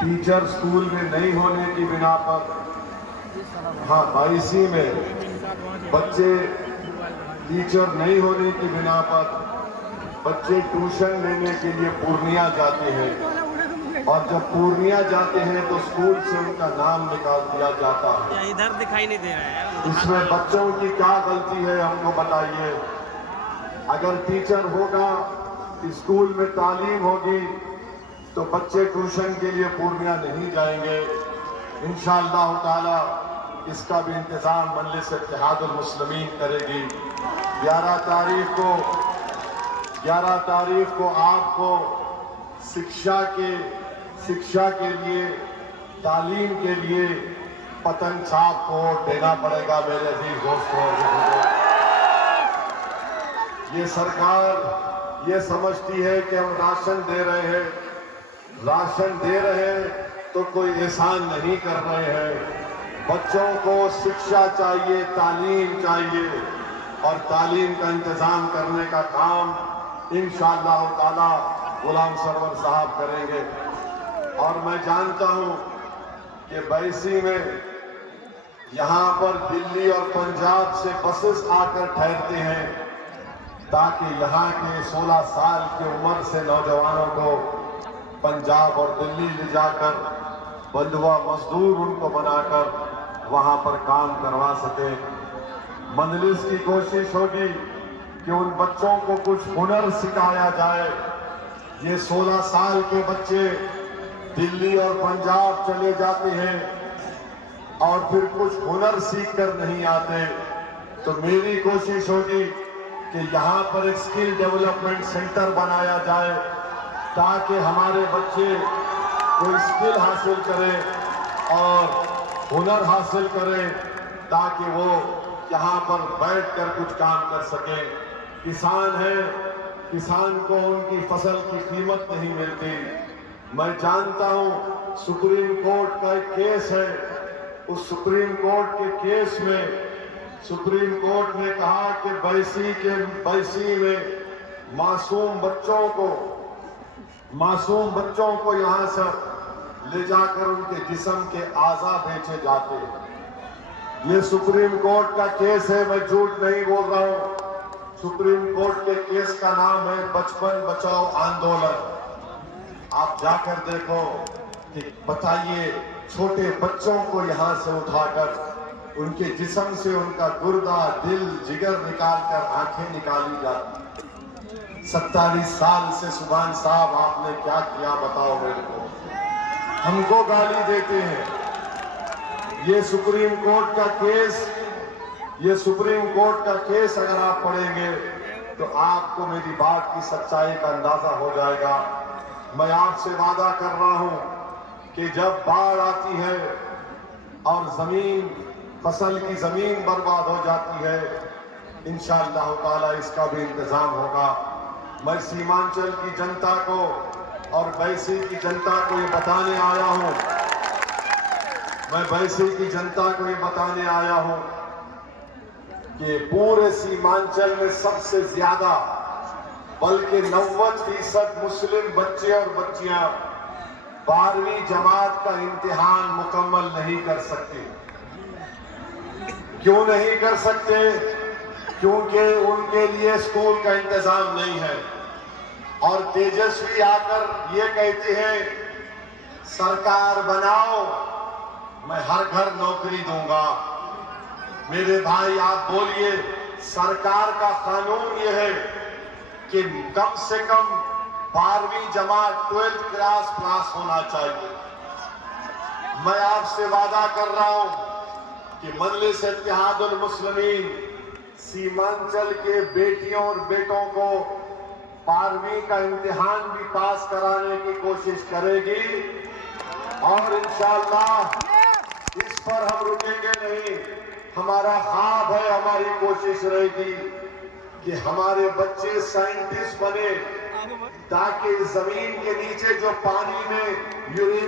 Teacher school में नहीं होने की बिना पर, हाँ 22 में बच्चे टीचर नहीं होने की बिना पर बच्चे ट्यूशन लेने के लिए पूर्णिया जाते हैं, और जब पूर्णिया जाते हैं तो स्कूल से उनका नाम निकाल दिया जाता है। इधर दिखाई नहीं दे रहा है। इसमें बच्चों की क्या गलती है, हमको बताइए। अगर टीचर होगा, स्कूल में तालीम होगी, तो बच्चे ट्यूशन के लिए पूर्णिया नहीं जाएंगे। इंशाअल्लाह ताला इसका भी इंतज़ाम मजलिस इत्तेहादुल मुस्लिमीन करेगी। 11 तारीख को आपको शिक्षा के लिए, तालीम के लिए पतंग छाप को देना पड़ेगा। मेरे अजीज दोस्तों, ये सरकार ये समझती है कि हम राशन दे रहे हैं तो कोई एहसान नहीं कर रहे हैं। बच्चों को शिक्षा चाहिए, तालीम चाहिए, और तालीम का इंतजाम करने का काम इंशाअल्लाह ताला गुलाम सरवर साहब करेंगे। और मैं जानता हूं कि 22 में यहाँ पर दिल्ली और पंजाब से बसेस आकर ठहरते हैं, ताकि यहाँ के 16 साल की उम्र से नौजवानों को पंजाब और दिल्ली ले जाकर बंधुआ मजदूर उनको बनाकर वहाँ पर काम करवा सके। मजलिस की कोशिश होगी कि उन बच्चों को कुछ हुनर सिखाया जाए। ये 16 साल के बच्चे दिल्ली और पंजाब चले जाते हैं और फिर कुछ हुनर सीख कर नहीं आते, तो मेरी कोशिश होगी कि यहाँ पर एक स्किल डेवलपमेंट सेंटर बनाया जाए, ताकि हमारे बच्चे कोई स्किल हासिल करें और हुनर हासिल करें, ताकि वो यहाँ पर बैठकर कुछ काम कर सकें। किसान है, किसान को उनकी फसल की कीमत नहीं मिलती। मैं जानता हूँ सुप्रीम कोर्ट का एक केस है, उस सुप्रीम कोर्ट के केस में सुप्रीम कोर्ट ने कहा कि 22 में मासूम बच्चों को यहाँ से ले जाकर उनके जिस्म के आज़ा बेचे जाते हैं। ये सुप्रीम कोर्ट का केस है, मैं झूठ नहीं बोल रहा हूँ। सुप्रीम कोर्ट के केस का नाम है बचपन बचाओ आंदोलन। आप जाकर देखो कि बताइए, छोटे बच्चों को यहाँ से उठाकर उनके जिस्म से उनका गुर्दा, दिल, जिगर निकालकर आंखें निकाली जाती। 27 साल से सुभान साहब आपने क्या किया बताओ मेरे को। हमको गाली देते हैं। ये सुप्रीम कोर्ट का केस अगर आप पढ़ेंगे तो आपको मेरी बात की सच्चाई का अंदाजा हो जाएगा। मैं आपसे वादा कर रहा हूं कि जब बाढ़ आती है और फसल की जमीन बर्बाद हो जाती है, इंशाअल्लाह ताला इसका भी इंतजाम होगा। मैं सीमांचल की जनता को और बैसी की जनता को ये बताने आया हूं कि पूरे सीमांचल में सबसे ज्यादा, बल्कि 90% मुस्लिम बच्चे और बच्चियां 12वीं जमात का इम्तिहान मुकम्मल नहीं कर सकते। क्यों नहीं कर सकते? क्योंकि उनके लिए स्कूल का इंतजाम नहीं है। और तेजस्वी आकर ये कहते हैं सरकार बनाओ, मैं हर घर नौकरी दूंगा। मेरे भाई आप बोलिए, सरकार का कानून ये है कि कम से कम 12वीं जमात 12th क्लास पास होना चाहिए। मैं आपसे वादा कर रहा हूं कि मजलिस इत्तेहादुल मुस्लिमीन सीमांचल के बेटियों और बेटों को 12वीं का इम्तिहान भी पास कराने की कोशिश करेगी। और इंशाअल्लाह इस पर हम रुकेंगे नहीं। हमारा ख्वाब है, हमारी कोशिश रहेगी कि हमारे बच्चे साइंटिस्ट बने, ताकि जमीन के नीचे जो पानी में यूरेनियम